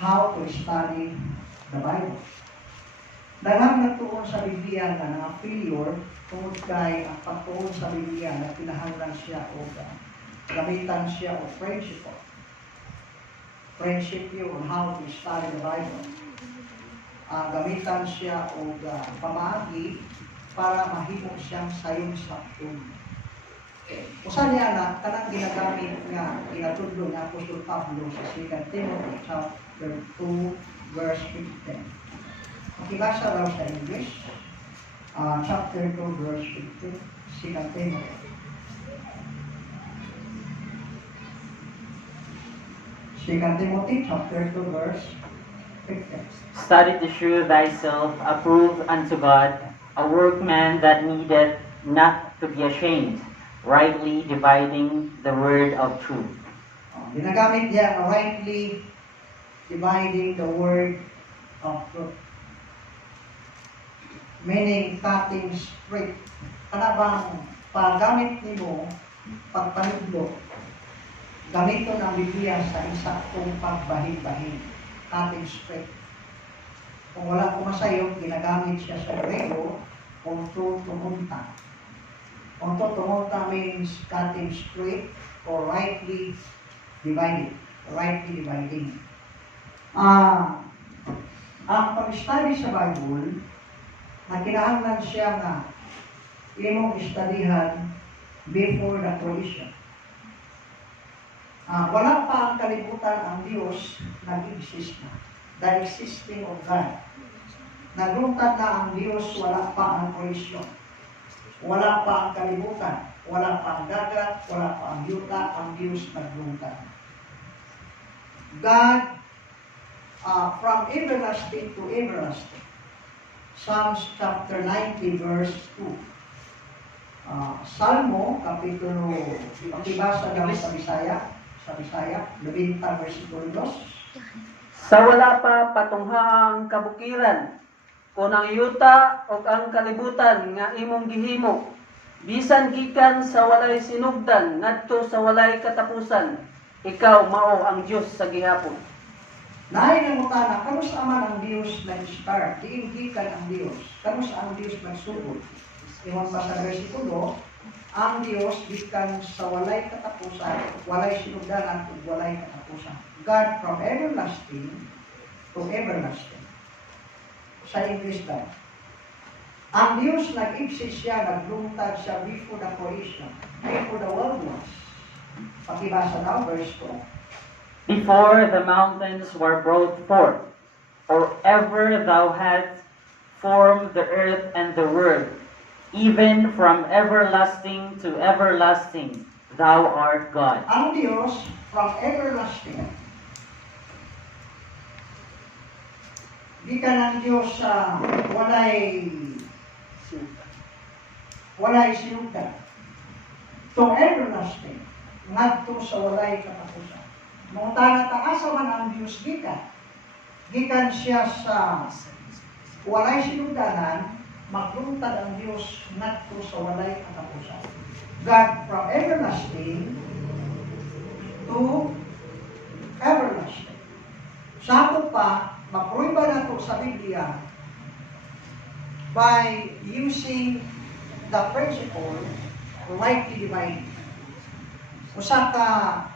how to study the Bible. Daghang nagtuon sa Biblia nga na failure tungod kay ang pagtuon sa Biblia na kinahanglan siya o gamitan siya o principle. Principle on how to study the Bible. Gamitan siya o pamaagi para mahimo siyang sayong saktong. Usa niya na kanang ginagamit nga ginatudlo nga Apostol Pablo sa 2 Timothy chapter 2 verse 15. Makibasa daw sa English, chapter 2 verse 15, 2 Timothy. Timothy chapter 2 verse 15. Study to show thyself approved unto God, a workman that needeth not to be ashamed, rightly dividing the word of truth. Ginagamit niya rightly dividing the word of truth. Meaning cutting straight. Kana bang paggamit nimo pagpanudlo, gamiton ang Biblia sa eksaktong pagbahin-bahin. Cutting straight. Kung wala kumasayo, ginagamit siya sa Grego kung tumunta. Kung tumunta means cutting straight or rightly dividing. Rightly dividing. Ang pag-study sa Bible, na kinahanglan siya nga imong istudihan before the creation. Wala pa ang kalibutan ang Diyos nag-exist na. The existing of God. Naglungtad na ang Diyos, wala pa ang creation. Wala pa ang kalibutan. Wala pa ang dagat, wala pa ang yuta, ang Diyos naglungtad. God, from everlasting to everlasting. Psalms chapter 90 verse 2. Salmo, kapitulo, pakibasa daw sa Bisaya, 20 versikulo 2. Sa wala pa patunghaang kabukiran, kung ang yuta o ang kalibutan nga imong gihimo, bisan gikan sa walay sinugdan, ngadto sa walay katapusan, ikaw mao ang Diyos sa gihapon. Naay nangutana, kanus aman ang Diyos nag-start, gikan ang Diyos, kanus ang Diyos nagsugod. Iwan pa sa versikulo, ang Diyos gikan sa walay katapusan, walay sinugdanan ug walay katapusan. God from everlasting to everlasting. Sa English daw. Ang Diyos nag-exist siya, naglungtad siya before the creation, before the world was. Pakibasa daw, verse 2. Before the mountains were brought forth, or ever thou hadst formed the earth and the world, even from everlasting to everlasting, thou art God. Ang Diyos from everlasting. Gikan ang Diyos sa walay sinugdan. To everlasting, ngadto sa walay katapusan. Mungtana ta asa man ang Diyos gikan. Gikan siya sa walay sinugdanan, maglungtad ang Diyos ngadto sa walay katapusan. God from everlasting to everlasting. Sa ato pa, mapruiba nato sa Biblia by using the principle rightly dividing. Usa ka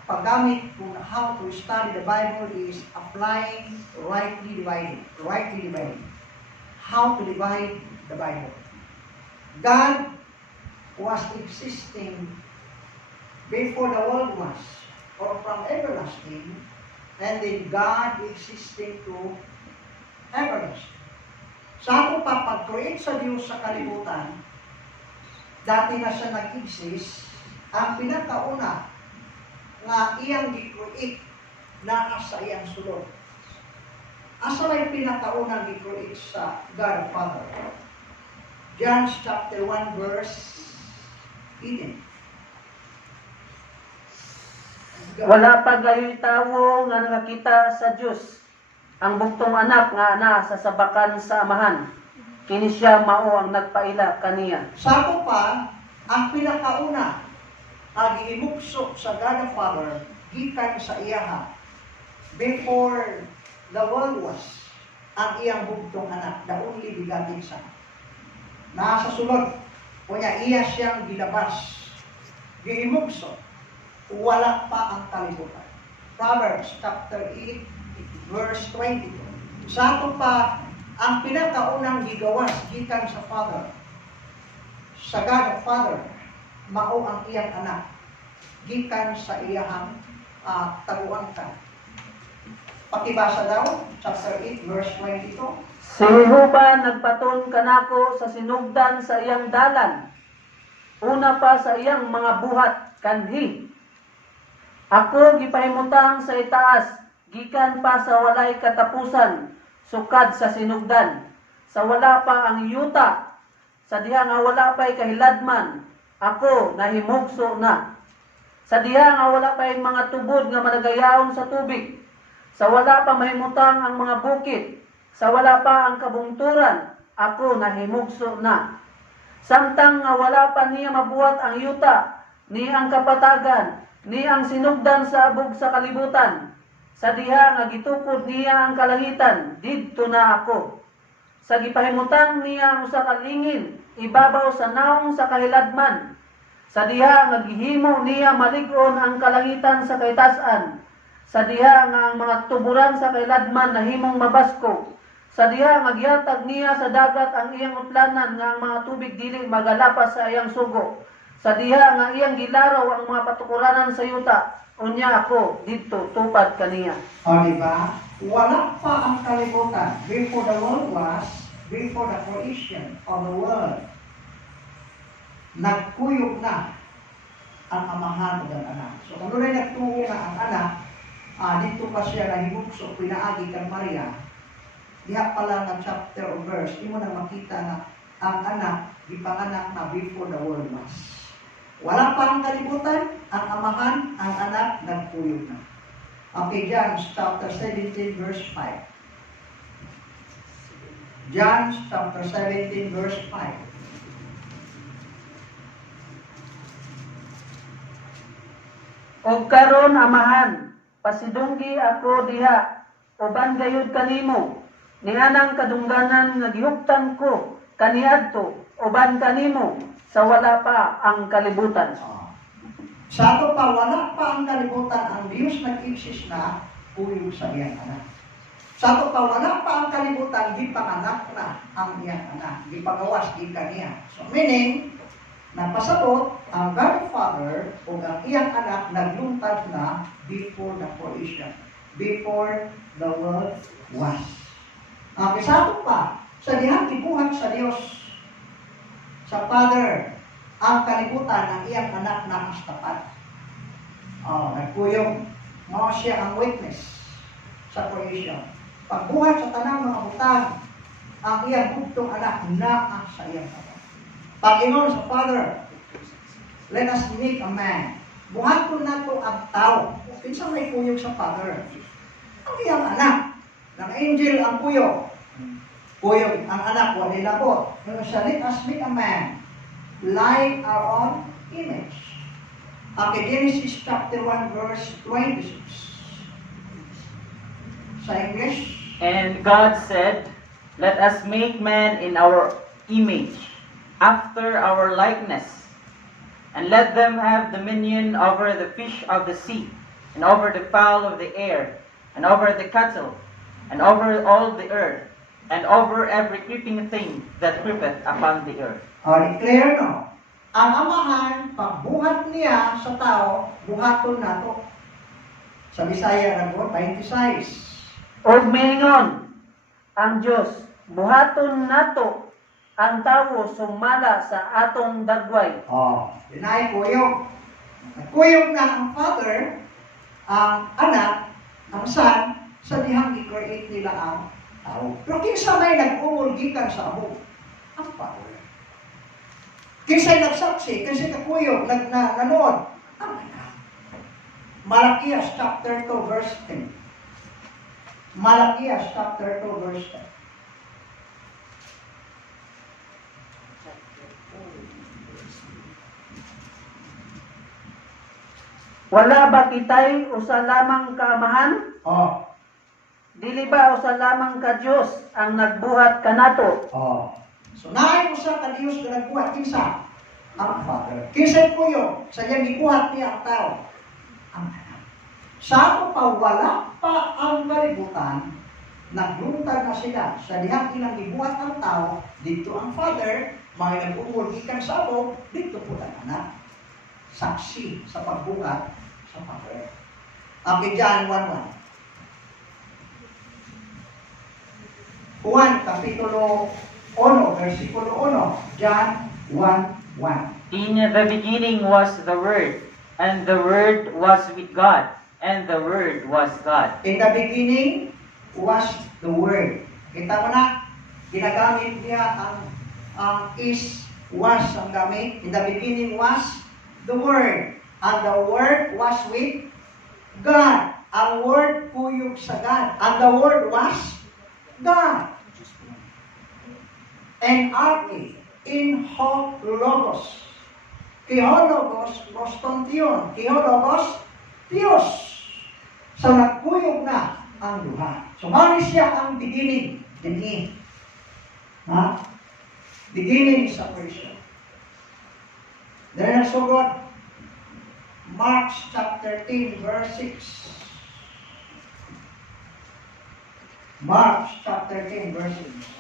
paggamit kung how to study the Bible is applying rightly dividing. Rightly dividing. How to divide the Bible. God was existing before the world was, or from everlasting, and then God existing to everlasting. Sa ato pa, pag-create sa Diyos sa kalibutan, dati na siya nag-exist, ang pinakauna nga iyang gi-create na sa iyang sulod. Asa may pinakaunang gi-create sa God Father? John chapter 1 verse 18. Wala pa gayoy tawo nga nakakita sa Dios. Ang buktong anak nga ana sa sabakan sa amahan. Kini siya mao ang nagpaila kaniya. Sa ato pa, ang pinakauna ang gihimugso sa God the Father gikan sa iyaha before the world was, ang iyang bugtong anak, the only begotten son. Nasa sulod, kunya iya siyang gilabas, giimugso, wala pa ang kalibutan. Proverbs chapter 8, verse 22. Sa ato pa, ang pinakaunang gigawas gikan sa Father, sa God the Father, mao ang iyang anak, gikan sa iyahang taguan ka. Pakibasa daw, chapter 8, verse 22. Si Jehova nagpaton kanako sa sinugdan sa iyang dalan. Una pa sa iyang mga buhat kanhi. Ako gipahimutang sa itaas, gikan pa sa walay katapusan, sukad sa sinugdan. Sa wala pa ang yuta, sa diha nga wala pa'y kahiladman, ako nahimugso na. Sa diha nga wala pa'y mga tubod nga managayaon sa tubig, sa wala pa mahimutang ang mga bukid, sa wala pa ang kabungturan, ako nahimugso na. Samtang nga wala pa niya mabuhat ang yuta, ni ang kapatagan, ni ang sinugdan sa abog sa kalibutan. Sa diha nga gitukod niya ang kalangitan, didto na ako. Sa gipahimutang niya ang usa ka lingin, ibabaw sa naong sa kahiladman. Sa diha nga gihimo niya malig-on ang kalangitan sa kaytas-an. Sa diha nga ang mga tuburan sa kailadman nahimong mabasko. Sa diha nga gihatag niya sa dagat ang iyang utlanan nga ang mga tubig dili magalapas sa iyang sugo. Sa diha nga iyang gilaraw ang mga patukuranan sa yuta. Unya ako dito tupad kaniya. O diba? Wala pa ang kalibutan. Before the world was, before the creation of the world, nagkuyog na ang amahan ng anak. So kung doon ay nagtuo na ang anak, dito pa siya nahimugso, pinaagi kang Maria. Diha pala ng chapter o verse, di mo na makita na ang anak, ipanganak na before the world was. Wala pa ang kalibutan, ang amahan, ang anak, nagpuyog na. Okay, John chapter 17 verse 5. John chapter 17 verse 5. Og karon amahan, pasidunggi ako diha, uban gayud kanimo, nianang kadungganan nga gihuptan ko kaniadto, uban kanimo, sa wala pa ang kalibutan. Sa ato pa, wala pa ang kalibutan, ang Diyos nag-exist na, puyog sa iyang anak. Sa ato pa, wala pa ang kalibutan, di panganak na ang iyang anak, di pagawas, di kaniya. So meaning, napasabot ang God the Father o ang iyang anak nagluntad na before the creation, before the world was. Sa ato pa, sa dihang gibuhat sa Diyos, sa Father, ang kalibutan ng iyang anak na kastapat. Nagkuyog. Mga siya ang witness sa creation. Pagbuhat sa tanang mga butang, ang iyang bugtong anak na sa iyang anak. Pag-inon sa Father, let us make a man. Buhaton na to ang tao. Pinsang may kuyog sa Father. Ang iyang anak. Ng angel ang kuyog. Kuyog ang anak, wala labot. Siya, let us make a man like our own image. Okay, Genesis chapter 1 verse 26. Sa English. And God said, let us make man in our image, after our likeness, and let them have dominion over the fish of the sea, and over the fowl of the air, and over the cattle, and over all the earth, and over every creeping thing that creepeth upon the earth. Clear, no? Ang amahan, pagbuhat niya sa tao, buhaton na to. Sa Bisaya na po, 26. Og miingon ang Dios, buhaton nato ang tawo sumala sa atong dagway. Dinay kuyog. Kuyog na ang Father, ang anak, ang Son, sa dihang i-create nila ang tao. Pero kinsa may nag-umul gikan sa amo? Ang Father. Kinsa'y nagsaksi, kinsa'y kakuyog, nanood, ang anak. Malakias chapter 2 verse 10. Malakias chapter 2 verse 10. Wala ba kitay usa lamang kaamahan? Oh, Dili dili ba usa lamang ka Dios ang nagbuhat kanato? Oh. So naay usa ka Dios nga nagbuhat kinsa? Ang Father. Kinsa kuyo sa iyang gibuhat niya ang tao? Ang Anak. Sa ako pa wala pa ang kalibutan, naglungtad na sila sa dihang ilang gibuhat ang tao, dito ang Father, mga nag-umul ikan sa abo, dito po ang Anak. Saksi sa pagbuhat sa Father. Ang John 1:1. Juan Kapitulo 1, versikulo 1. John 1:1. In the beginning was the Word, and the Word was with God, and the Word was God. In the beginning was the Word. Kita mo na, ginagamit niya ang is, was ang gamit. In the beginning was the Word. And the Word was with God. Ang Word kuyog sa God. And the Word was God. And arche, in ho logos. Kihologos, prostontion. Kihologos, Diyos. So nagkuyog na ang duha. So mali siya ang beginning. Dinhi. Ha? Beginning sa creation. Then sugod, Mark chapter 10, verse 6. Mark chapter 10, verse 6.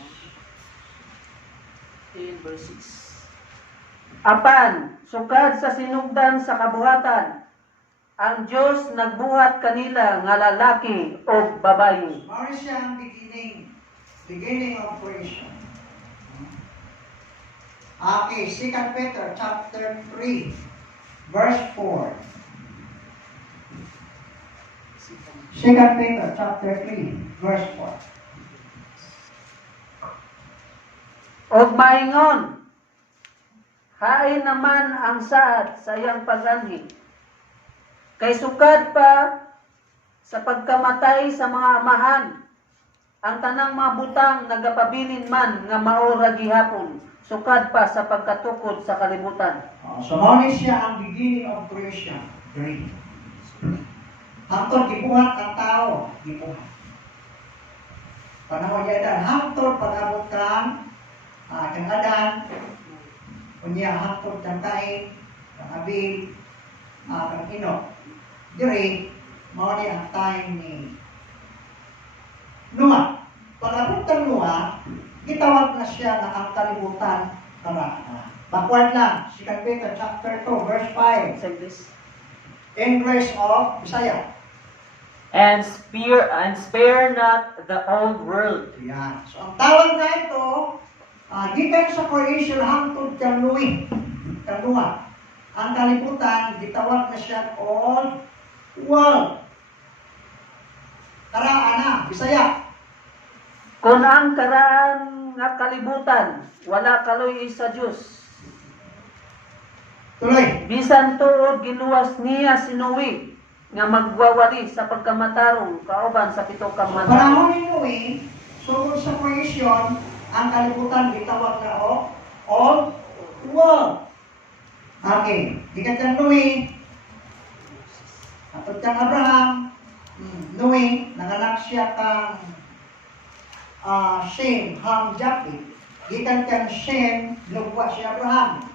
Verse 6. Apan, sukad sa sinugdan sa kabuhatan, ang Diyos nagbuhat kanila nga lalaki o babayi. Mari siya ang beginning of creation. Okay, 2 Peter chapter 3, verse 4. 2 Peter chapter 3, verse 4. Og maingon, hain naman ang saad sa iyang paglanhi. Kay sukad pa sa pagkamatay sa mga amahan, ang tanang mga butang nagapabilin man nga maura gihapon, sukad pa sa pagkatukod sa kalibutan. So mali siya ang beginning of creation. Great. Hangtod gibuhat ang tao, gibuhat. Panahon niya dan hangtod pag-abot kang Adan, kunya hangtod kang Cain, kang Abel, kang Enoch. Dire, mao ni ang time ni Noah. Pag-abot kang Noah, gitawag na siya na ang kalibutan karana. Backward lang, 2 Peter chapter 2, verse 5. Say this. English of Bisaya. And spare not the old world. Yan. So, ang tawag na ito, gikan sa creation hangtod kang Noah. Ang kalibutan, gitawag na siya old world. Karaan na, Bisaya. Kung ang karaan nga kalibutan, wala kaloy sa Diyos. Tuloy. Bisan tuod giluwas niya si Noe nga magwawali sa pagkamatarong kauban sa pito ka So, mata. panahon ni Noe, sugod sa creation, ang kalibutan gitawag na old world. Okay. Gikan kang Noe, atod kang Abraham, Noe, nanganak siya kang Shem, Ham, Japhet. Gikan kang Shem, lugwa si Abraham.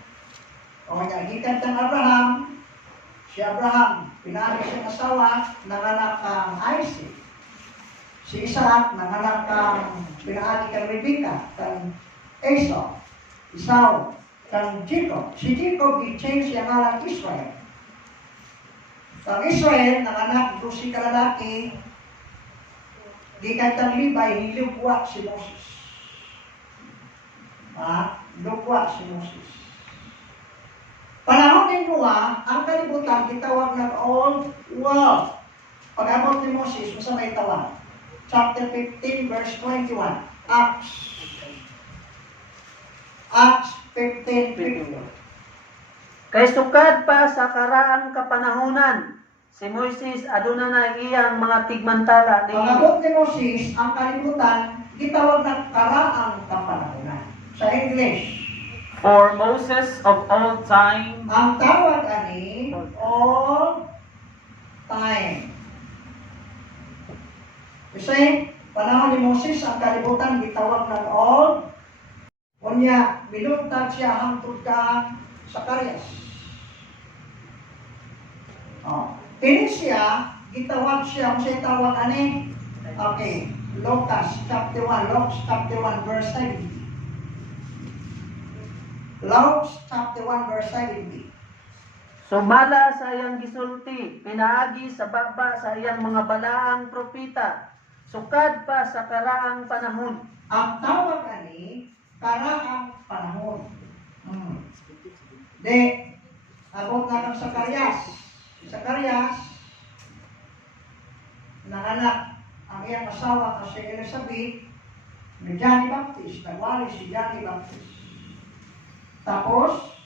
O nga, gikan kang Abraham, si Abraham, pinari siyang asawa, nanganak kang Isaac. Si Isaac, nanganak kang pinari kang Rebecca, kang Esau, kang Jacob. Si Jacob, i-change siya ngalang Israel. Kang Israel, nanganak doon si kalalaki, gikan kang Libay, hilugwa si Moses. Lugwa si Moses. Panahon ni Noah, ang kalibutan gitawag ng old world. Pag-abot ni Moses, masa may tawag? Chapter 15, verse 21. Acts 15:21. Kay sukad pa sa karaang kapanahunan, si Moises aduna na iyang mga tigmantala ni Pag-abot ni Moses, ang kalibutan gitawag ng karaang kapanahunan. Sa English, For Moses of old time ang tawag ani all time. Kasi, panahon ni Moses ang kalibutan gitawag ng old. Unya milungtag siya hangtod ka sa Karyas. Kini siya gitawag siya kung siya tawag ani. Okay, Lucas chapter 1 verse 70. Lucas chapter 1 verse 70. Sumala sa iyang gisulti, pinaagi sa baba sa iyang mga balaang propita, sukad pa sa karaang panahon. Ang tawag ani karaang panahon. De, abot na kang Zacarias. Si Zacarias, nanganak ang iyang asawa na si Elizabeth, ni Johnny Baptist, nagwali si Johnny Baptist. Tapos,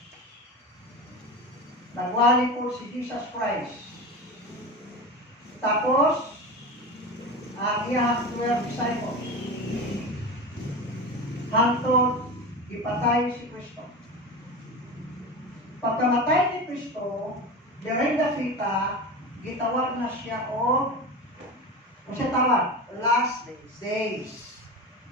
nagwali po si Jesus Christ. Tapos, ang iyang 12 disciples. Hangtod, ipatay si Kristo. Pagkamatay ni Kristo, diray dapita, gitawag na siya o siya tawag? Last days.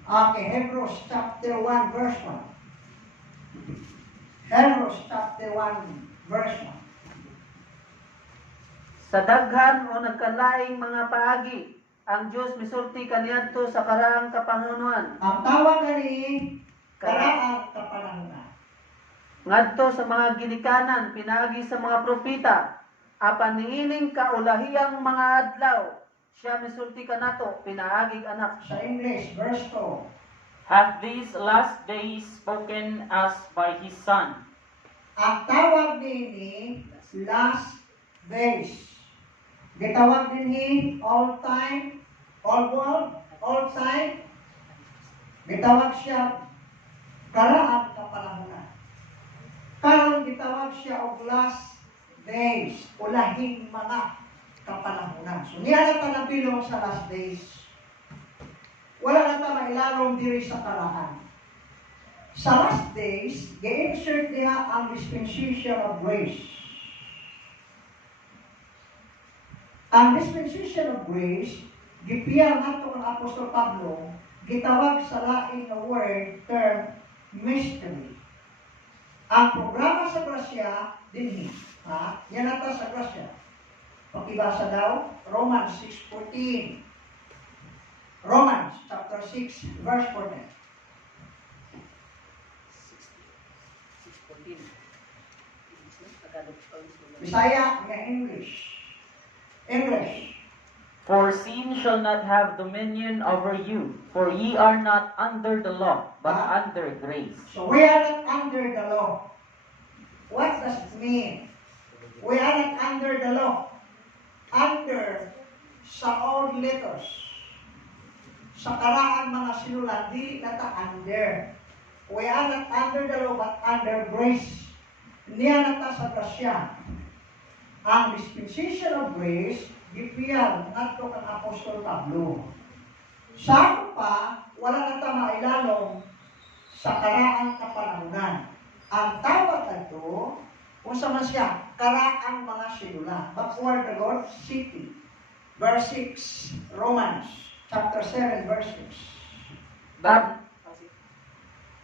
Okay, Hebrews chapter 1 verse 1. Hebrews chapter 1 verse 1. Sa daghan o nagkalaing mga paagi, ang Diyos misulti kaniadto sa karaang kapangunuan. Ang tawag ni karaang kapanahunan. Ngadto sa mga ginikanan, pinaagi sa mga propita, apan niining kaulahiyang mga adlaw, siya misulti kanato, pinaagig anak. Sa English, verse 2. Hath these last days spoken us by his Son, Ang tawag ni last days. Gitawag din ni all time, all world, all time. Gitawag siya karaang kapanahunan. Karon gitawag siya og last days, ulahing mga kapanahunan. So niya na ta nabilong sa last days. Wala na ta mailalong diri sa karaan. Sa last days, gi-insert niya ang dispensation of grace. Ang dispensation of grace, gipiyang nato ng Apostol Pablo, gitawag sa laing nga word term mystery. Ang programa sa grasya dinhi, yan nata sa grasya. Pakibasa daw Romans 6:14. Romans chapter 6 verse 14. Bisaya nga English. For sin shall not have dominion over you, for ye are not under the law, but under grace. So we are not under the law. What does it mean? We are not under the law. Under sa old letters. Sa karaan mga sinulat, dili na ta under. We are not under the law, but under grace. Niya na ta sa grasya. Ang dispensation of grace, gipiyang ngadto kang Apostol Pablo. Sa pa, wala na ta mailalong sa karaang kapanahunan. Ang tawag nito, kung sa man siya, karaang mga sinulat. Backward the Lord City. Verse 6, Romans chapter 7, verse 6.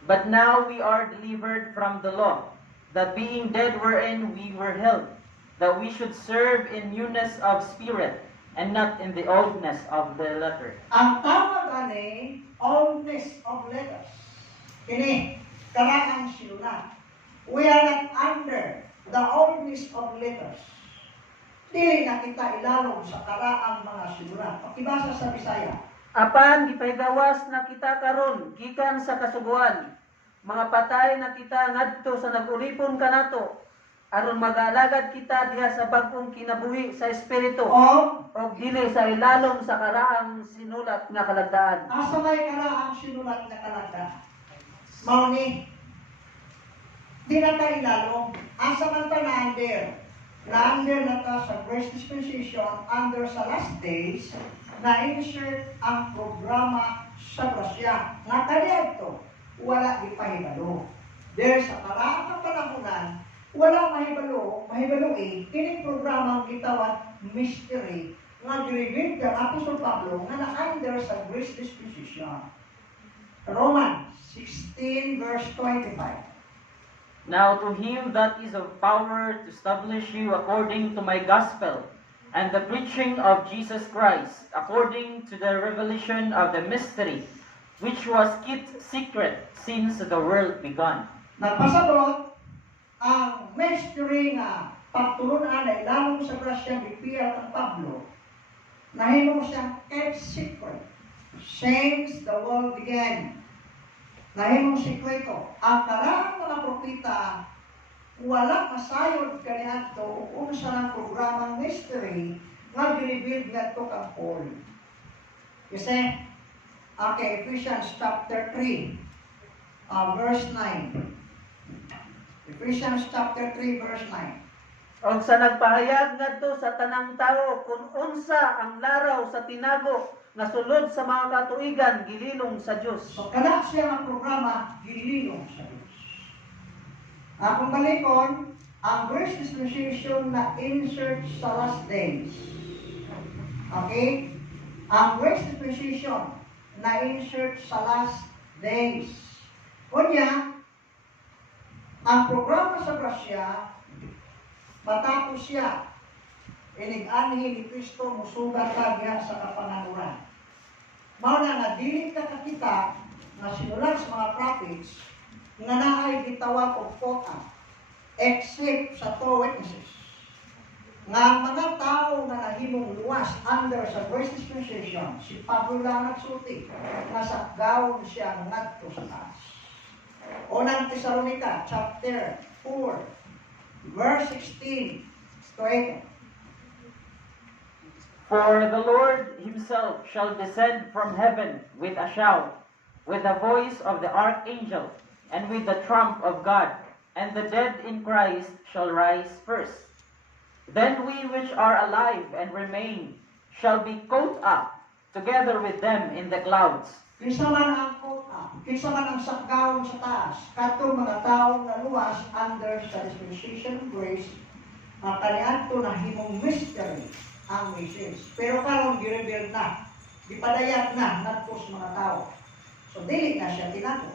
But now we are delivered from the law, that being dead wherein we were held, that we should serve in newness of spirit, and not in the oldness of the letter. Ang tawag ani, oldness of letters. Kini, karaang sinulat. We are not under the oldness of letters. Dili na kita ilalong sa karaang mga sinulat. Pakibasa sa Bisaya. Apan gipaygawas na kita karon gikan sa kasuguan. Mga patay na kita ngadto sa nagulipon kanato aron mag-alagad kita diha sa bag-ong kinabuhi sa espiritu O, o dili sa ilalom sa karaang sinulat nga kalagdaan. asa may karaang sinulat na kalagda? Mao ni, di na tayo ilalong. Asa man ta na under? Na under na ta sa grace dispensation, under sa last days, na-insert ang programa sa grasya. Nga kanya ito, wala ipahibalo. There sa karaang ng panahunan, wala mahibalo kining programa ang gitawag mystery nga gireveal kang Apostol Pablo nga na-under sa grace disposition. Romans 16 verse 25. Now to him that is of power to establish you according to my gospel, and the preaching of Jesus Christ, according to the revelation of the mystery, which was kept secret since the world began. Nagpasabot ang mystery nga pagtulunan na ilalong sa grasya ni Pierre at Pablo, nahimo siyang kept secret since the world began. Nahimong sikreto. Ang karang mga propita wala masayod kaniadto kung sa ng programang mystery nga gireveal ngadto kang Paul. Kasi okay, Ephesians chapter 3 verse 9. Ephesians chapter 3 verse 9. O sa nagpahayag ngadto sa tanang tao kung unsa ang laraw sa tinago nga sulod sa mga katuigan gililong sa Dios. So kana siya ang programa gililong sa Diyos. Akong balikon, ang grace dispensation na insert sa last days. Okay? Ang grace dispensation na insert sa last days. Kunya, ang programa sa grasya, matapos siya, inig-anhi ni Kristo musugat kagya sa kapanganuran. Mao na nga dili ka kakita nga sinulat sa mga prophets nga naay gitawag og quota except sa two witnesses. Nga ang mga tao nga nahimong luwas under sa grace dispensation, si Pablo lang nagsulti nga sakgawon siya ngadto sa taas. Unang Tesalonica chapter 4 verse 16 to 18. For the Lord himself shall descend from heaven with a shout, with the voice of the archangel, and with the trump of God, and the dead in Christ shall rise first. Then we which are alive and remain shall be caught up together with them in the clouds. Kinsa man ang quota, kinsa man ang sakgawon sa taas, katong mga taong naluwas under sa dispensation of grace, ang kaniadto na himong mystery ang message. Pero karon gi-reveal na, gipadayag na ngadto sa mga tao. So dili na siya tinago.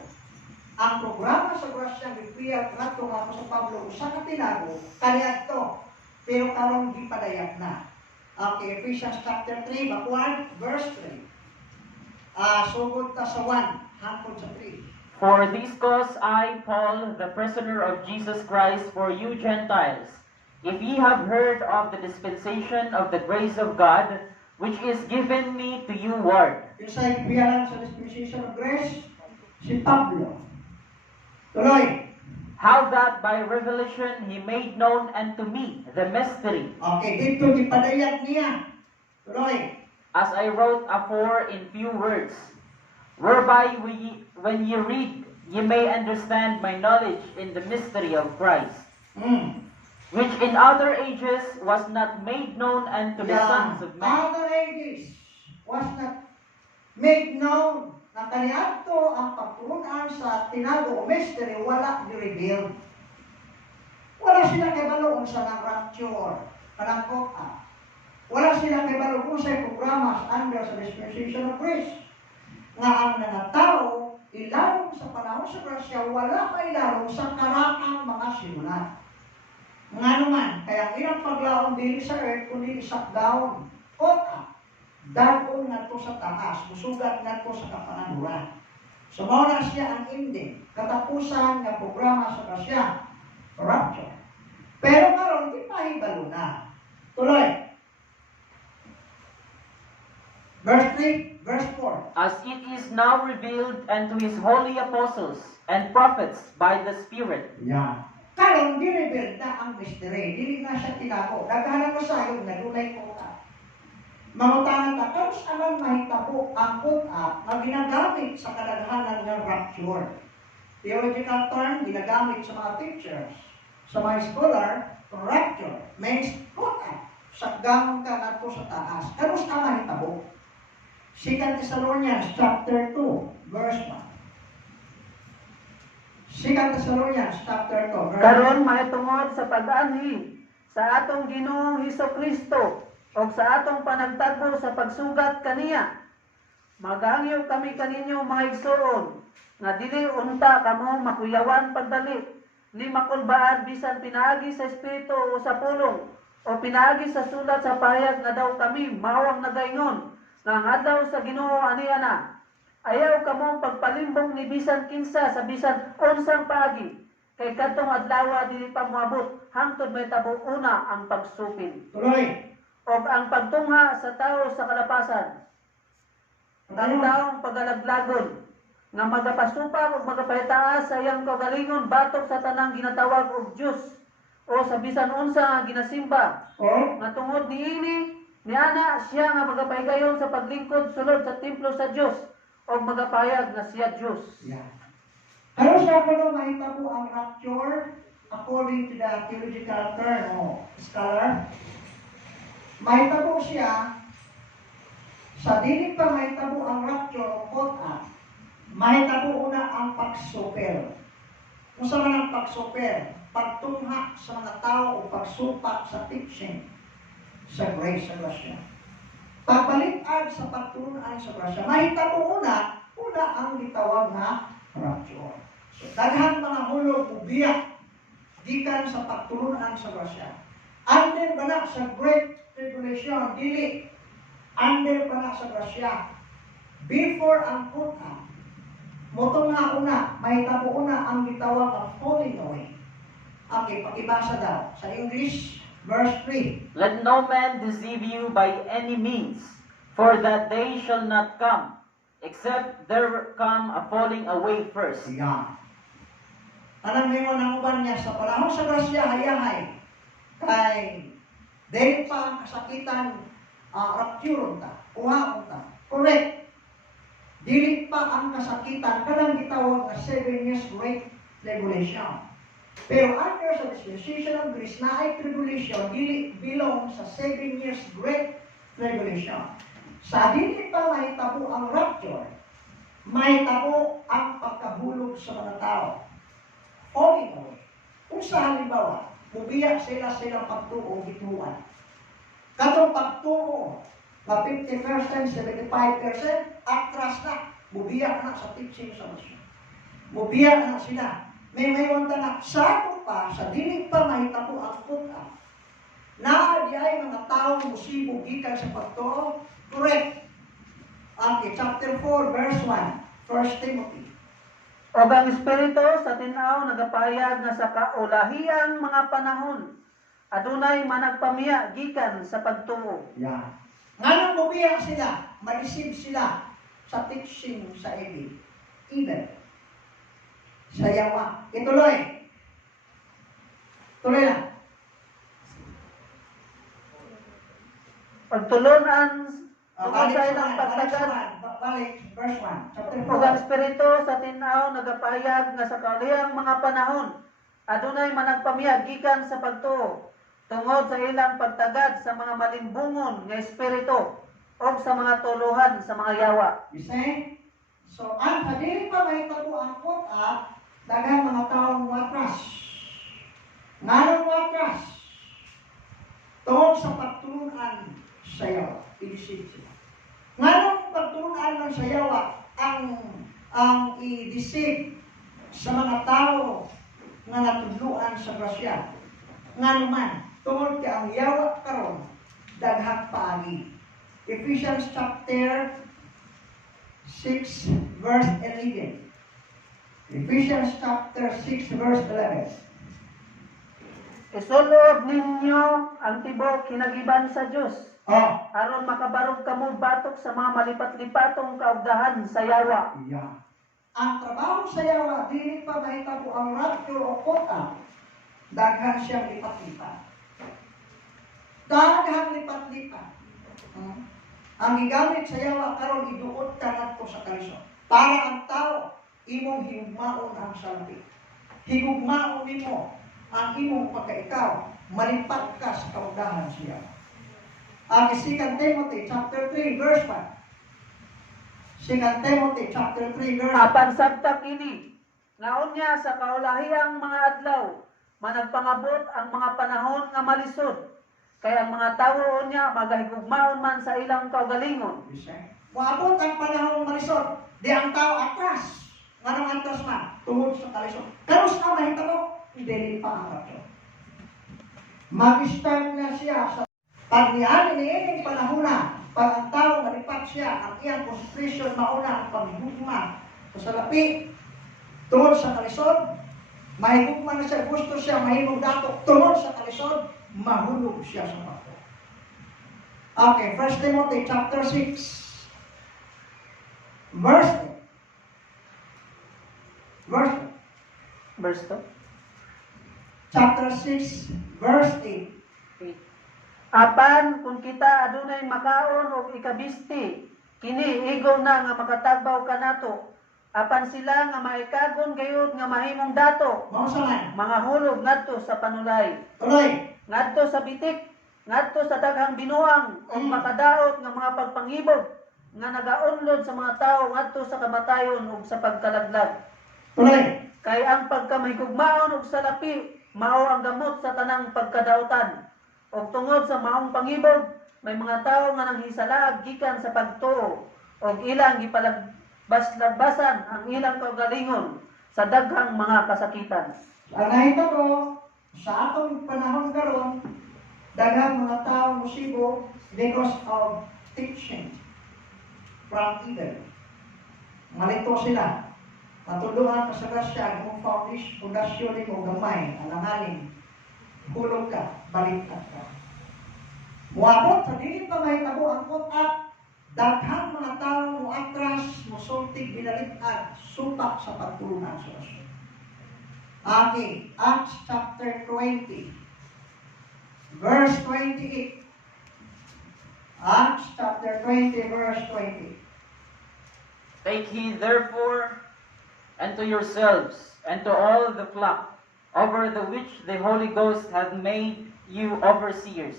Ang programa sa grasya ni Pierre ngadto nga sa Pablo usa ka tinago kaniadto, pero karon gipadayag na. Okay, Ephesians chapter 3, backward, verse 3. Sugod ta sa 1, hangtod sa 3. For this cause I, Paul, the prisoner of Jesus Christ, for you Gentiles, if ye have heard of the dispensation of the grace of God, which is given me to you ward. Yung sa ibiyanan sa dispensation of grace, si Pablo. Tuloy. How that by revelation he made known unto me the mystery, Okay, dito gipadayag niya. Tuloy. as I wrote afore in few words, whereby when ye read, ye may understand my knowledge in the mystery of Christ, which in other ages was not made known unto the sons of men. Other ages was not made known na kaniadto ang pagturunan sa tinago o mystery wala ni-reveal. Wala sila kibalo sa nang rapture, kanang quota. Wala sila kibalo kung sa programa under sa dispensation of grace. Nga ang mga tao, ilalong sa panahon sa grasya, wala pa ilalong sa karaang mga sinulat. Nga naman, kaya ilang paglaon dili sa earth, kundi isakdaon, quota. Dagol nga to sa taas, musugat nga to sa kapananuran. So, mauna siya ang ending, katapusan ng programa sa grasya, rapture. Pero karon di mahibalo na. Tuloy. Verse 3, verse 4. As it is now revealed unto his holy apostles and prophets by the Spirit, Yan. Karon, di-reveal na ang mystery. Dili na siya tinago. Naghahanap mo sa iyo na dunay quota. Mangutangan ta, kung saan mahitabo ang quota na ginagamit sa kadaghanan ng rapture. Theological term, ginagamit sa mga teachers. Sa mga scholar, rapture means quota. Saggamon ka nga po sa taas. Kung saan mahitabo. 2 Thessalonians chapter 2, verse 1. 2 Thessalonians chapter 2, verse 1. Karon mahitungod sa pag-anhi sa atong Ginoong Hesukristo o sa atong panagtagbo sa pagsugat kaniya. Magangyo kami kaninyo mga igsoon, nga dili unta kamo makuyawan pagdali, ni makulbaan bisan pinaagi sa espiritu o sa pulong, o pinaagi sa sulat sa pahayag nga daw kami mawang nagaingon, nga ang adlaw sa Ginoo aniya na. Ayaw kamong pagpalimbong ni bisan kinsa sa bisan unsang paagi, kay kadtong adlaw dili pa moabot hangtod may tabo una ang pagsupil Tuloy. o ang pagtungha sa tao sa kalapasan. Ang taong pagalaglagon nga magapasupa o magapahitaas sa iyang kagalingon batok sa tanang ginatawag og Diyos o sa bisan unsa nga ginasimba, O? nga tungod niini niana siya nga magapahigayon sa paglingkod sulod sa templo sa Diyos o magapayag nga siya Diyos. Yeah. Ano siya ko mahitabo ang rapture according to the theological term o scholar? Mahitabo siya sa dili pa mahitabo ang rapture o caught-up. Mahitabo una ang pagsuper. Kung sa man ang pagsuper, pagtungha sa mga tao o pagsupak sa teaching sa grace sa grasya. Pagbalik-ag sa pagturunan sa grasya, mahitabo una ang gitawag na rapture. So, daghang mga hulog o biyak gikan sa pagturunan sa grasya. Under ba na sa Great Tribulation, dili. Under ba na sa grasya. Before ang put-up, moto nga una, mahitabo una ang gitawag ang falling away. Okay, pakibasa daw. Sa English, verse 3. Let no man deceive you by any means, for that day shall not come, except there come a falling away first. Yan. Anong ngayon ang uban niya sa panahon sa grasya, hayahay. Kay, dahil pa ang kasakitan, rapture ta, kuha ta. Correct. Dili pa ang kasakitan, kanang gitawag na 7 years Great Tribulation. Pero under sa dispensation of grace na ay tribulation, dili belong sa 7 years Great Tribulation. Sa dili pa mahitabo ang rapture, mahitabo ang pagkahulog sa mga tao. Falling away. Kung sa halimbawa, mubiyak sila pagtuo, gituan. Katong pagtuo, na 50%, 75%, atras na. Mubiyak na sa teaching sa Masya. Mubiyak na sila. May mayroon na sa pa, sa dinig pa mahitabo ang puta. Na di ay mga taong musibo gikan sa pagtuo. Correct. Okay, chapter 4, verse 1, 1 Timothy. O ang Espiritu sa tinaw nagapahayag nga sa kaulahiyang mga panahon, adunay managpamiya gikan sa pagtuo. Yeah. Nga nang bumiyak sila, ma-receive sila sa teaching sa evil. Sa yawa. Ituloy. Tuloy lang. Pagtulunan tungkol Balik sa sa ilang pagtagad, balik, verse 1. Chapter o ang 4. Espiritu sa tinaw nagapahayag nga sa kaulahiyang mga panahon, adunay managpamiya gikan sa pagtuo, tungod sa ilang pagtagad sa mga malimbungon nga espiritu o sa mga tuluhan sa mga yawa. You see? So, ang kadili pa may tabo ang quote-up, dagang mga taong watras. Nganong watras? Tungkol sa pagturunan sa yawa. I-deceive sila. Nganong pagturunan ng sayawa ang i-deceive sa mga tao nga natudluan sa grasya. Nga naman, tungkol kay ang yawa karon daghang paagi. Ephesians chapter 6 verse 11. Ephesians chapter 6 verse 11. Isulob ninyo ang tibok kinagiban sa Diyos, Oh, aron makabarog kamo batok sa mga malipat-lipatong kaugdahan sa yawa. yeah. Ang trabaho sa yawa, dili pa mahitabo ang rapture o kota, daghan siyang lipat-lipat. Daghang lipat-lipat. Ang gigamit sa yawa karon iduot ka ngadto sa kalisod. Para ang tao imong higugmaon ang salpi. Higugmaon nimo ang imong pagkaikaw, malipat ka sa kaugdahan siya. Ang 2 Timothy chapter 3 verse 1. 2 Timothy chapter 3 verse 1. Apan sabta kini, naon niya sa kaulahiyang mga adlaw, managpangabot ang mga panahon nga malisod, Kaya ang mga tao niya magahigugmaon man sa ilang kaugalingon. Maabot ang panahon marisod, di ang tao atras. Nganong atras man, tungod sa kalisod. Pero sa mahitabo, hindi pa ang rapture. Mag-start na siya sa pagnihan ni ining panahon na, pag ang tao malipat siya, ang iyang concentration mauna ang paghugma sa salapi, tungod sa kalisod, mahigugma na siya, gusto siya mahimong dato, tungod sa kalisod, mahulog siya sa pato. Okay, 1 Timothy chapter 6, verse Verse 2. chapter 6, verse 8. Apan kung kita adunay makaon o ikabisti, kini igo na nga makatagbaw kanato. Apan sila nga maikagon gayud nga mahimong dato, Mao sa man. mga hulog ngadto sa panulay, Tuloy. ngadto sa bitik, ngadto sa daghang binuang o makadaot nga mga pagpangibog nga nagaunlod sa mga tao ngadto sa kamatayon ug sa pagkalaglag. Tuloy. Kay ang pagkamahigugmaon ug salapi mao ang gamot sa tanang pagkadaotan. Og tungod sa maong pangibog, may mga tao nga nanghisalaag gikan sa pagtuo og ilang gipalagbas-labasan ang ilang kaugalingon sa daghang mga kasakitan. Ang nahitabo, sa atong panahon karon, daghang mga tao musibo because of teaching from evil. Malito sila. Matulungan ka sa grasya, kung pundasyon mo gamay, alanganin, hulog ka, baliktad ka. Muabot sa dili pa mahitabo ang kutat, daghang mga tao mo atras, musultig, binaliktad, supak sa pagtulungan sa rason. Okay, Acts chapter 20, verse 28. Acts chapter 20, verse 20. Take heed therefore unto yourselves and to all the flock, over the which the Holy Ghost hath made you overseers,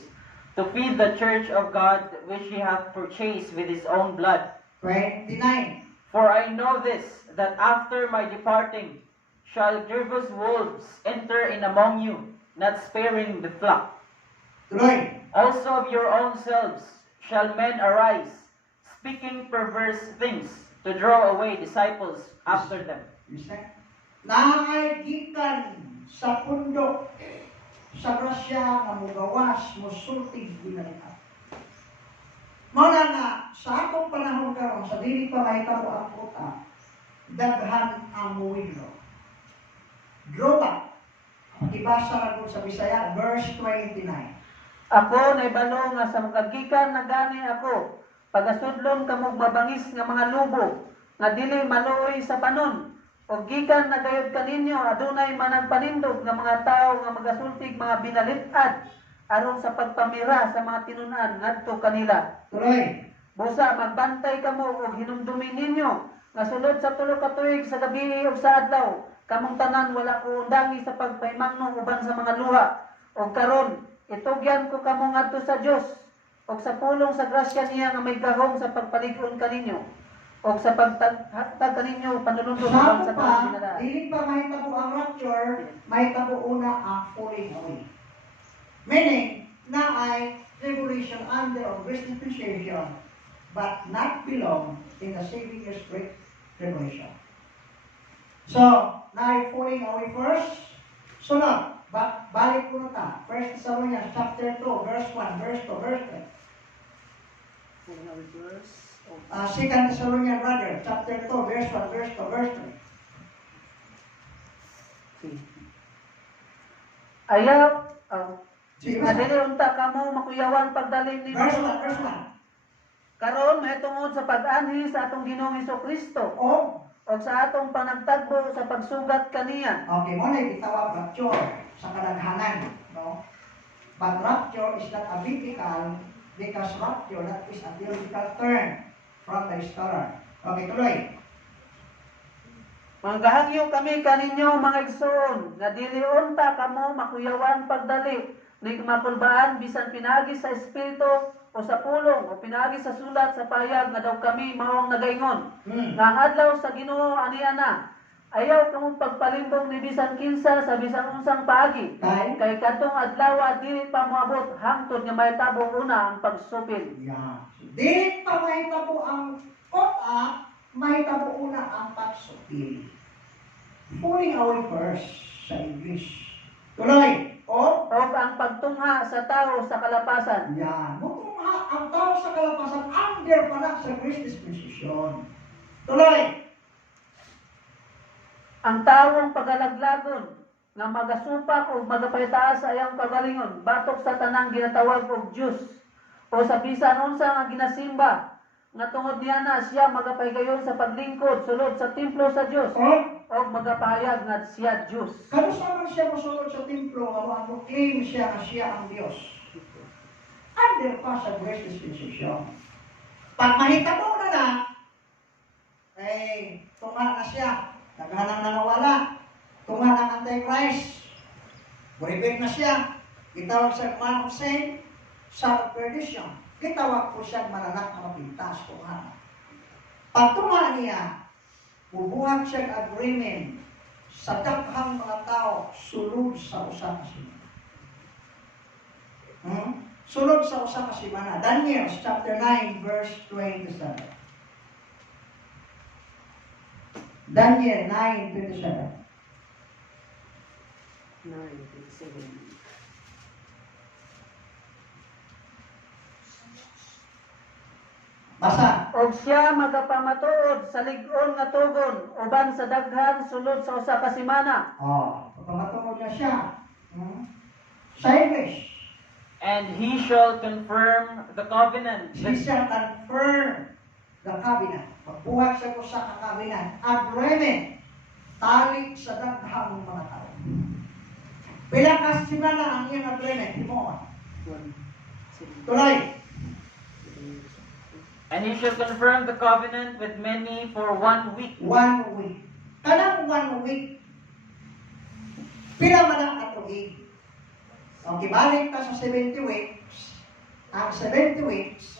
to feed the church of God, which he hath purchased with his own blood. 29. For I know this, that after my departing shall grievous wolves enter in among you, not sparing the flock. Tuloy. Also of your own selves shall men arise, speaking perverse things, to draw away disciples after them. Naay gikan sa pundok sa grasya nga mugawas, musultig binalikat. Muna nga, sa akong panahon karon sa dili pa mahitabo ang kuta, daghan ang muwino. Drawback. Ibasa na po sa Bisaya, verse 29. Ako naibalo nga sa makagikan na gani ako, pagasudlon kamog mabangis nga mga lubo, nga dili maluoy sa panon. O gikan na gayud kaninyo, adunay managpanindog nga mga tao nga magasultig mga binalitad aron sa pagpamira sa mga tinunan ngadto kanila. Tuloy. Busa magbantay kamo og hinumdumin ninyo nga sulod sa tulo ka tuig sa gabi ug sa adlaw, kamong tanan wala ko undangi sa pagpahimangno uban sa mga luha. O karon itugyan ko kamo ngadto sa Dios og sa pulong sa grasya niya nga may gahom sa pagpalig-on kaninyo o sa pagtagtag kaninyo panulundong uban Sa sa pa, kanila. dili pa mahitabo ang rapture, mahitabo una ang falling away. Meaning, na ay tribulation under of Christ dispensation, but not belong in the saving year's great tribulation. So, na ay falling away first. Sunod, balik po na ta. 1 Thessalonians chapter 2, verse 1, verse 2, verse 3. 2 Thessalonians brother, chapter 2, verse 1, verse 2, verse 3. Ayaw, Sige, nga dili unta kamo makuyawan pagdaling ni verse 1, verse 1. karon may tungod sa pag-anhi sa atong Ginoong Hesukristo O, o sa atong panagtagbo sa pagsugat kaniya. okay, mo na itawag rapture sa kadaghanan, no? But rapture is not a biblical, because rapture, that is a theological term from the scholar. Okay, tuloy. Manggahangyo kami kaninyo mga igsoon, nga dili unta kamo makuyawan pagdali, ni makulbaan bisan pinagi sa espiritu o sa pulong o pinagi sa sulat sa payag nga daw kami maong nagaingon. Nga ang adlaw sa Ginoo aniya na, Ayaw kamong pagpalimbong ni bisan kinsa sa bisan unsang paagi. Kay katong adlaw dili pa moabot hangtod nga mahitabo una ang pagsupil. Yeah. Di pa mahitabo ang kota, mahitabo una ang pagsupil. Pulling our verse sa English. Tuloy. O? O ang pagtungha sa tao sa kalapasan. Yan. Mutungha ang tao sa kalapasan under pa na sa Grace Dispensation. Tuloy. Ang tawong pagalaglagon nga magasupak o magapaytaas sa iyang kagalingon batok sa tanang ginatawag og Diyos o sa bisan unsa nga ginasimba nga tungod niya na siya magapaygayon sa paglingkod sulod sa templo sa Diyos o magapahayag nga siya Diyos. Kamusta man siya mosulod sa templo nga mo claim siya nga siya ang Diyos? Under pa sa Grace Dispensation. Pag mahitabo na, tunga na siya. Naghanang nanawala. Tunga ng Antichrist. Buribig na siya. Itawag siya man of sin, son of perdition. Itawag po siya mananak na mapintas. Tunga. Pag tunga niya, bubuhat siya agreement sa daghang mga tao sulod sa usa ka simana. Sulod sa usa ka simana. Daniel chapter 9 verse 27. Daniel 9:27. 9:27. Basa. Og siya magapamatuod sa lig-on nga tugon uban sa daghan sulod sa usa ka semana. Pagkamatungod na siya. Sa English. And he shall confirm the covenant. He shall confirm the covenant. Pagbuhat siya ko sa covenant. Agreement. Tali sa daghang mga tao. Pila ka simana ang iyong agreement. Himoon. Tuloy. And he shall confirm the covenant with many for 1 week. 1 week. Kanang 1 week. Pila man ang atuig. Okay, balik ka sa 70 weeks. Ang 70 weeks,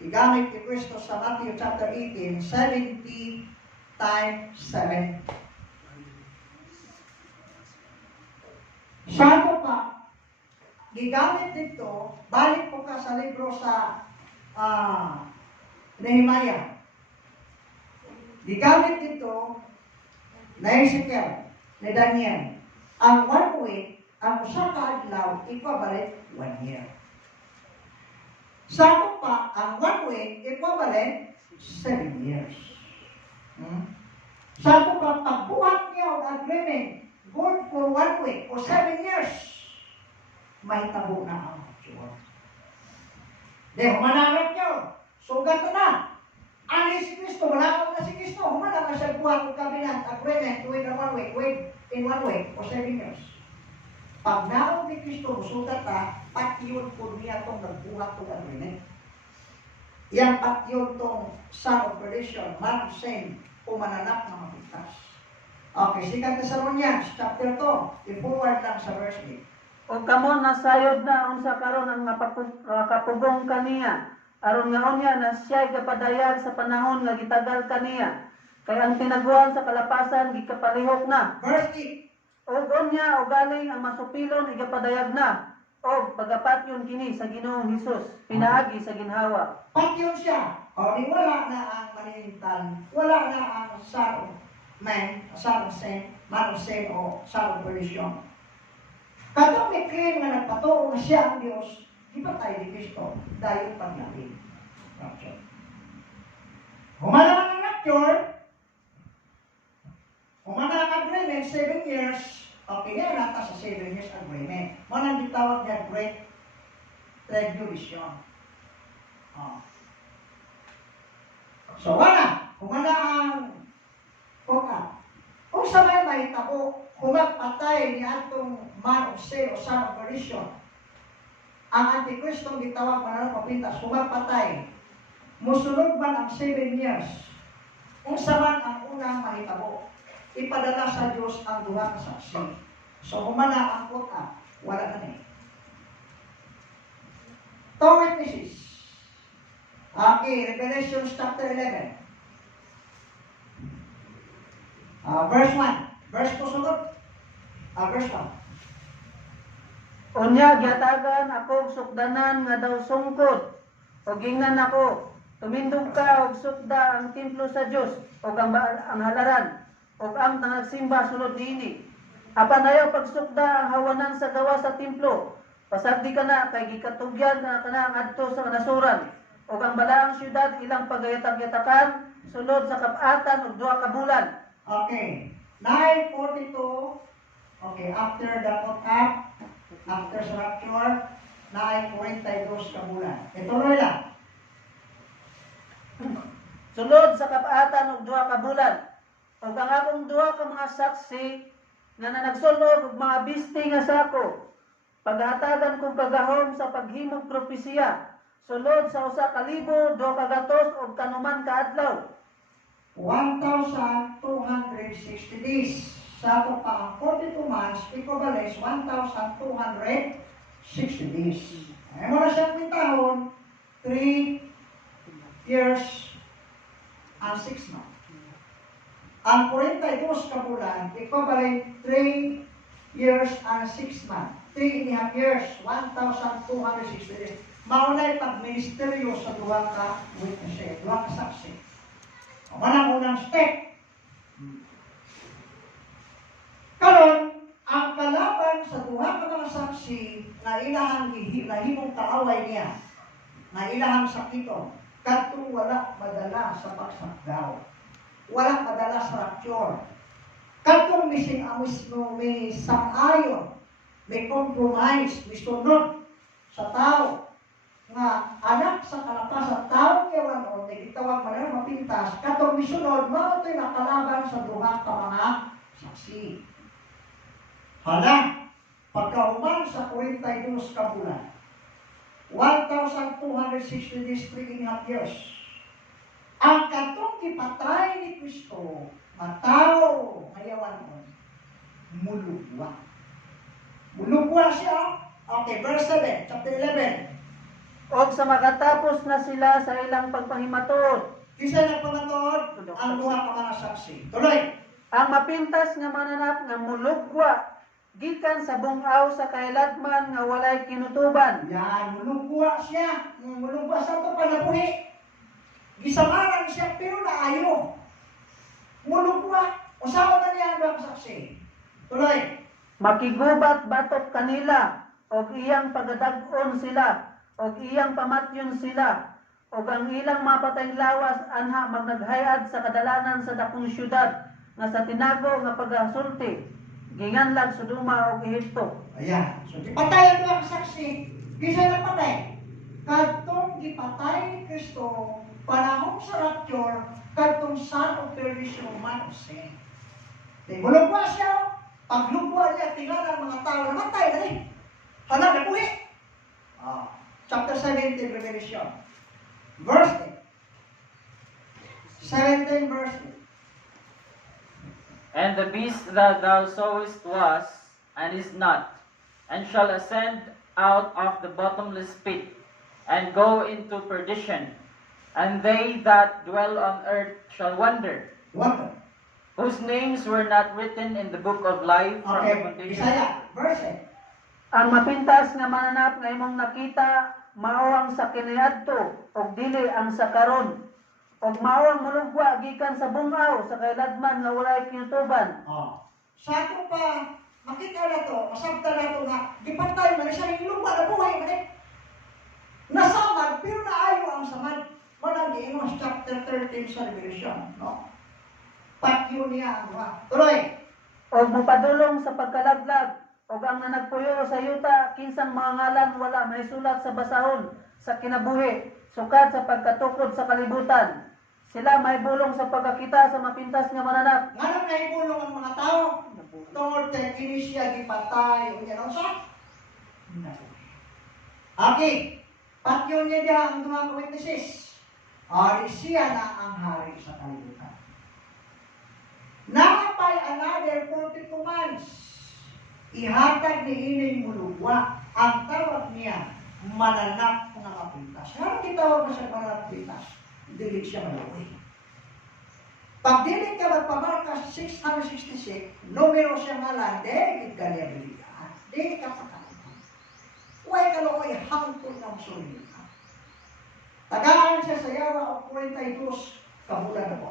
igamit ni Kristo sa Matthew chapter 18, 70 times 7. Saan pa, gigamit dito, balik po ka sa libro sa Nehemiah. Gigamit dito na Ezekiel, na Daniel. Ang 1 week, ang usa ka adlaw, equivalent 1 year. Sa pa, ang 1 week, equivalent 7 years. Sa pa, pagbuhat niya ang agreement, good for 1 week o 7 years, may tabo na ang mature. Di, humanarap niyo. Sugat na. Ani si Kristo, malakaw na si Kristo. Humanarap na siya buhat ng cabinet agreement with the 1 week, in 1 week o 7 years. Pag naon ni Kristo, musugat ta, patyon po niya itong nagbuhat ng agreement. Yang patyon itong son of perdition, man of sin, o mananak na mapigtas. Okay, 2 Thessalonians, chapter 2, i-forward lang sa verse 8. O kamo nasayod na unsa karon ang kapugong kaniya aron nga unya na siya gapadayag sa panahon nga gitagal kaniya kay ang tinaguan sa kalapasan gikapalihok na. Verse 8. O unya o galing ang masupilon igapadayag na o pagapatyon kini sa Ginoong Hesus pinaagi sa ginhawa. Patyon siya. O di wala na ang maninintan, wala na ang son of man, son of sin, man of sin o son of perdition. Katong may claim nga nagpatuo na siya ang Diyos, di ba tayo ni Kristo dahil paglapit? Rapture. Humana ang rapture, humana ang agreement, 7 years, okay na nata sa 7 years agreement. Manang ditawag niya Great Tribulation. So wala, humana ang kuka. Kung sa may mahitabo, humagpatay ni atong man of sin o son of perdition. Ang Antikristong gitawag mananong papintas, humagpatay. Musunod man ang 7 years. Kung sa man ang unang mahitabo, ipadala sa Diyos ang duha ka saksi. So humana ang kuka, wala na eh. Two witnesses. Okay, Revelation chapter 11. Verse 1. Verse 2 sunod. Verse 1. Unya gyatagan ako og sukdanan nga daw sungkod. Og ingnan ako, tumindog ka og sukda ang templo sa Dios og ang halaran og ang nagsimba sulod dinhi. Apan ayaw pagsukda ang hawanan sa gawa sa templo. Pasagdi ka na kay gikatugyan na kanang adto sa nasuran og ang balaang syudad ilang pagayatak-yatakan sulod sa kapatan og 2 ka bulan. Okay. 9:42. Okay, after the cut-up, after sa rapture, 9:42 ka bulan. Ituloy lang. Sulod sa kapatan og 2 ka bulan. Og ang akong 2 ka mga saksi nga nagsulod og mga bisti nga sako. Paghatagan kong kagahom sa paghimog propesiya. Sulod sa 1,200 og kanuman ka adlaw. 1,260 days. Sa ito pa ang 42 months, equivalents 1,260 days. Ay mo na siyang kwintahon, 3 years and 6 months. Ang 42 ka bulan, equivalent 3 years and 6 months. 3.5 years, 1,260 days. Maunay pag-ministeryo sa 2 ka witnesses, 2 ka saksi. O manang unang step. Karon, ang kalaban sa 2 ka mga saksi na ilahang nahimong kaaway niya, na ilahang sakito, kadtong wala madala sa pagsakdaw. Wala madala sa rapture. Kadtong may sang-ayon, may compromise, may sunod sa tao, nga anak sa kalapasan taong yawan o nagitawag man na mapintas, katong misunod, mao to'y nakalaban sa 2 ka mga saksi. Hala, pagkahuman sa 42 ka bulan, 1,260 days, 3.5 years, ang katong kipatay ni Kristo, matao, hayawan mo, mulugwa. Mulugwa siya. Okay, verse 7, chapter 11. Og sa makatapos na sila sa ilang pagpahimatod, Kisa nagpamatod ang 2 ka mga saksi. Tuloy. ang mapintas nga mananap nga mulugwa gikan sa bungaw sa kailadman nga walay kinutuban. Yan, mulugwa siya. Mulugwa sa ito panabuhi. Gisamaran siya pero naayo. Mulugwa. Usawa na niya ang 2 ka saksi. Tuloy. Makigubat batok kanila og iyang pagadag-on sila og iyang pamatyon sila og ang ilang mapatayng lawas anha magnaghayad sa kadalanan sa dakong syudad nga sa tinago nga pagasulti ginganlag Sodoma og Ehipto. Ayan. So, gipatay ang 2 ka saksi. Kisa nagpatay. Kadtong gipatay ni Kristo, panahon sa rapture, kadtong son of perdition, man of sin. Di mulugwa siya. Paglugwa niya, tingnan ang mga tao na matay na rin. Hanap na buhi. Chapter 17, Revelation. Verse 8. 17 verse 8. And the beast that thou sawest was, and is not, and shall ascend out of the bottomless pit, and go into perdition. And they that dwell on earth shall wonder, What? whose names were not written in the book of life from the Okay, foundation. Bisaya. Verse 8. Ang mapintas nga mananap nga imong nakita mao ang sa kiniadto ug dili ang sa karon. Og mao ang mulugwa gikan sa bungaw sa kailadman nga walay kinutuban. Sa ato pa, makita na to, masabta na to nga, gipatay man siya yung lupa na buhay man eh. Nasamad, pero naayo ang samad. Manang giingos chapter 13 sa Revelation, no? Patyo niya ang tuloy. Og mopadulong sa pagkalaglag og ang nanagpuyo sa yuta kinsang mga ngalan wala may sulat sa basahon sa kinabuhi sukad sa pagkatukod sa kalibutan. Sila may bulong sa pagkakita sa mapintas nga mananap. Nga nang nahibulong ang mga tao, tungod kay kini siya gipatay, o yan ang sa? Okay, patyo niya diya ang 2 witnesses. Ari siya na ang hari sa kalibutan. Nakapay another 42 months. Ihatag ni ining mulugwa. Ang tawag niya, mananap na mapintas. Ano kitawag na siya mananap pintas? Dili siya maluwi. Pag dili ka magpamarka sa 666, numero siya ngalan, dili ka niya bilihan. Dili ka pagkakita. Huwag ka looy hangtod ng sulit. Tagaan siya sa yawa o 42 kabulan na po.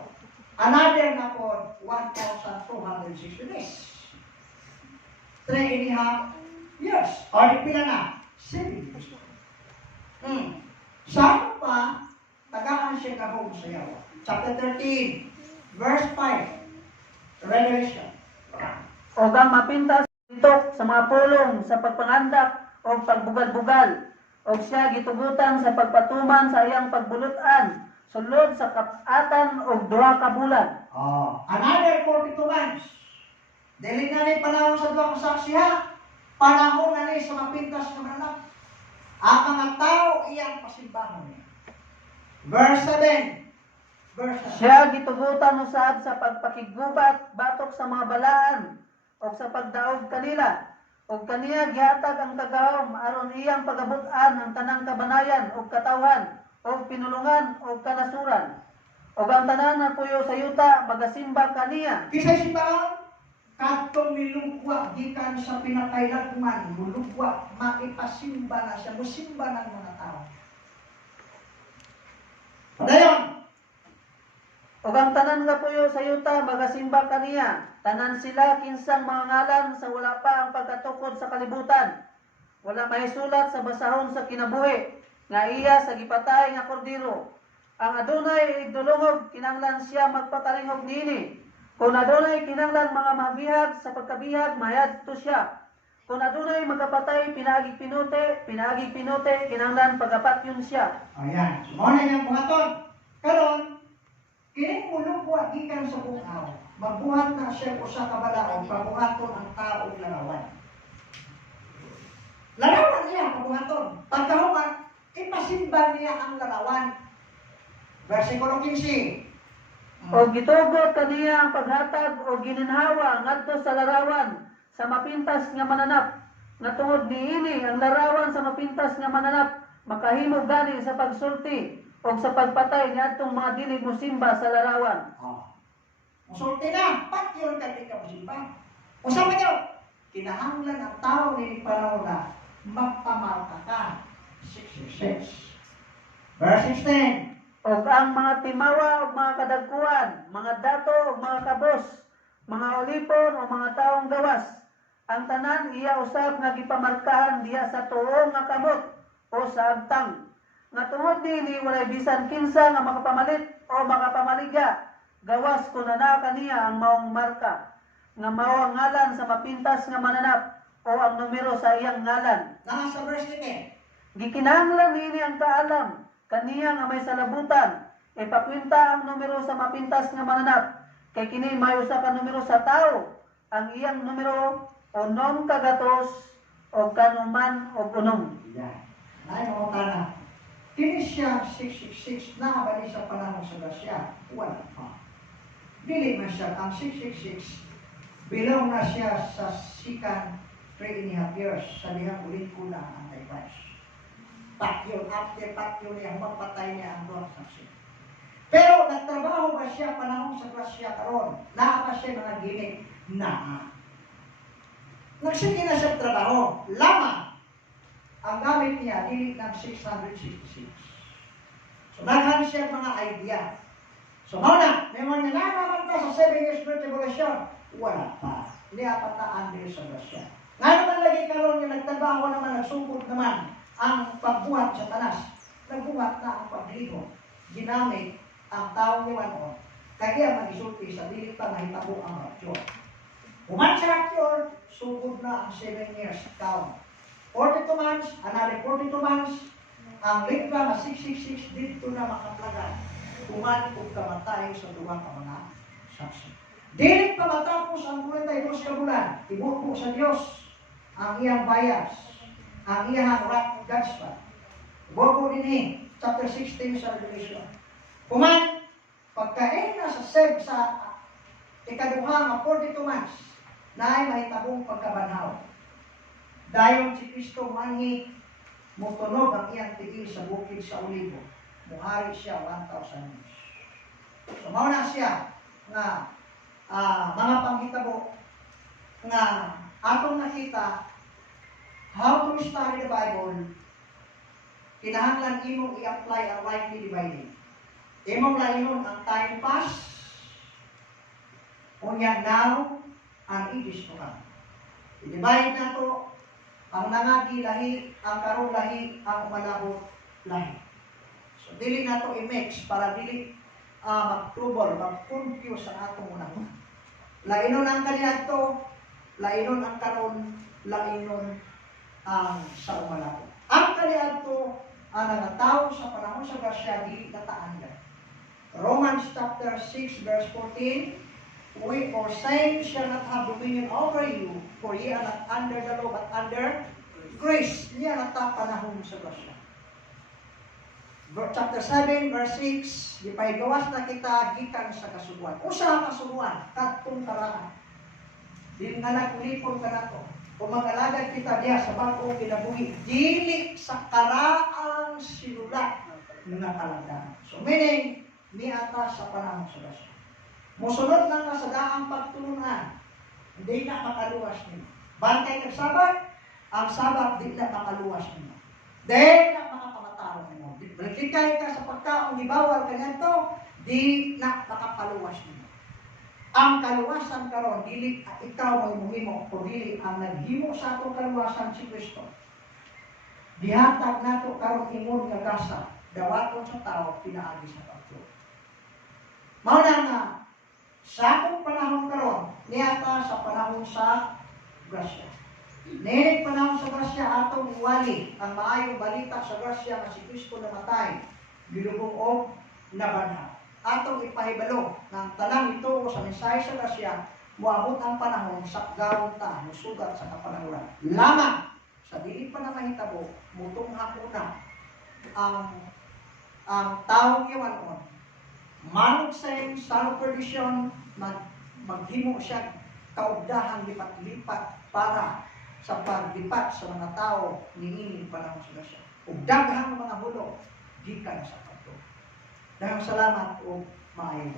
Another na po, 1,260 days. 3.5 years. O, di pila na? 7 years. Saan pa, tagaan siya kahong sa yawa. Chapter 13, verse 5, Revelation. O ang mapintas ito sa mga pulong sa pagpangandak o pagbugal-bugal o siya gitugutan sa pagpatuman sa iyang pagbulutan sulod sa kapatan o 2 ka bulan. Another 42 months. Dili na ni panahon sa 2 kasaksiha. Panahon na ni sa mapintas ng anak. Ang mga tao iyang pasimbahan niya. Verse 7. Verse 7. Siya gitugutan usab sa pagpakigubat batok sa mga balaan o sa pagdaog kanila o kaniya gihatag ang tagahom aron iyang pagabutan ang tanang kabanayan o katawhan o pinulungan o kanasuran o ang tanan na puyo sa yuta magasimba kaniya. Kisay simbahan, katong nilugwa gikan sa pinakailagman, mulugwa, maipasimba na siya, musimba ng mga tao. Padayon, O ang tanan nga puyo sa yuta magasimba kaniya, tanan sila kinsang mga ngalan sa wala pa ang pagkatukod sa kalibutan. Wala mahisulat sa basahon sa kinabuhi, nga iya sa gipatay nga kordero. Ang adunay igdulungog kinanglan siya magpatalingog nini. Kung adunay kinanglan mga mabihag sa pagkabihag mayadto siya. Kung adunay magapatay pinaagig pinote kinanglan pagapatyon siya. ayan, muna niyang buhaton. Karon, kining mulugwa gikan sa bungaw, magbuhat na siya usa ka balaod, pabuhaton ang tao larawan. Larawan niya, pabuhaton. Pagkahuman, ipasimba niya ang larawan. Versikulo 15. O gitugot kaniya ang paghatag o gininhawa ngadto sa larawan sa mapintas nga mananap. Nga tungod niini ang larawan sa mapintas nga mananap makahimo gani sa pagsulti o sa pagpatay ngadtong mga dili mosimba sa larawan. Musulti na, patyon ka di ka musimba. Usama niyo, kinahanglan ang tao ni panahon na magpamarka ka. 666. Verse 16. O ang mga timawa o mga kadagkuan, mga dato o mga kabos, mga olipon o mga taong gawas, ang tanan iya usab nga gipamarkahan diha sa tuong nga kamot o sa agtang. Nga tungod nini walay bisan kinsa nga makapamalit o makapamaliga, gawas kun ana kaniya ang maong marka, nga mao ang ngalan sa mapintas nga mananap o ang numero sa iyang ngalan. Nasa verse 10. Gikinahanglan nini ang kaalam kaniya nga may salabutan, ipakwinta ang numero sa mapintas nga mananap, kay kini may usa ka numero sa tao, ang iyang numero unom kagatos o kanuman o unom. Yan. Ay, mga tana. Kini siya 666 na bali sa panahon sa Gasya. Wala pa. Dili man siya ang 666. Bilaw na siya sa sikan 3.5 years sa dihang ulit ko na ang Antichrist. After niya, magpatay niya ang doon sa siya. Pero nagtrabaho ba siya panahon sa Gasya karon? Naa pa siya mga gimmick? Naa. Nagsige na siya trabaho. Lamang ang gamit niya, dili ng 666. So, naghan siya mga idea. So, mauna, may mga nanaman pa sa 7 years ng tribulation. Wala pa. Liya pataan din sa Russia. Nga naman lagi karoon niya, nagtrabaho naman, nagsugod naman ang pagbuhat sa tanas. Nagbuhat na ang pagliho. Ginamit ang taong niwan o. Kaya mag-isulti sa dili pa mahitabo ang rapture. Human sa rapture, sugod na ang 7 years count. 42 months, another 42 months, ang litwa na 666 dito na makaplagan. Human kung kamatay sa duwa ka mga saksi. Dili pa matapos ang 42 ka bulan, ibuko sa Diyos ang iyang bias, ang iyang wrath judgment. Ibuko din chapter 16 sa Revelation. Human, pagkain na sa ikaduha nga 42 months, na ay mahitabong pagkabanhaw. Dayon si Kristo mangi mutunog ang iyang tigil sa bukid sa Olivo. Muhari siya 1,000 years. So, mauna siya nga mga panghitabo nga atong nakita how to study the Bible. Kinahanglan imong i-apply ang rightly dividing. Imong lainon ang time pass, unya now, ang it is to come. I-divide na to, ang nangagi lahi, ang karong lahi, ang umalabot lahi. So, dili na to i-mix para dili mag-trouble, mag-confuse ang atong unang. Lainon ang kaniadto, lainon ang karon, lainon ang sa umalabot. Ang kaniadto, ang nangatao sa panahon sa grasya, dili kataandan. Romans chapter 6 verse 14, we for same shall not have dominion over you, for ye are not under the law, but under grace. Niya nata panahon sa grasya. Chapter 7 verse 6, di pahigawas na kita gikan sa kasuguan. Usa ka kasuguan, kadtong karaan. Di nga nagulipon ka na to. Kung mag-alagad kita diya sa bagong kinabuhi, dili sa karaang sinulat nga kalandanan. So meaning, miata sa panahon sa grasya. Musunod lang ka sa daang pagtulungan, hindi na makaluwas nila. Bantay ng Sabat, ang Sabat di na makaluwas nila. Di na makakamatawag nila. Balikikay ka sa pagkaong ibawal kanya to, di na makapaluwas nila. Ang kaluwasan karon dili ikaw may muhimo, kundi ang naghimo sa atong kaluwasan si Kristo. Dihatag nato karon ingon nga gasa, dawaton sa tao pinaagi sa pagtuo. Mao na nga sa atong panahon karon, niyata sa panahon sa grasya. Ninig panahon sa grasya atong iwali ang maayong balita sa grasya nga si Kristo namatay, gilubong og nabanhaw. Atong ipahibalo ng tanang ito sa mensahe sa grasya, moabot ang panahon sa gawon ta musugat sa kapanahuran. Lamang sa dili pa na mahitabo, mutong hakuna ang taong yawanon. Manod sa sa perdition, maghimo siya kaugdahang lipat-lipat para sa paglipat sa mga tao niining panahon sa grasya. Ug daghang mga hulog gikan sa pagtuo. Daghang salamat o maayo.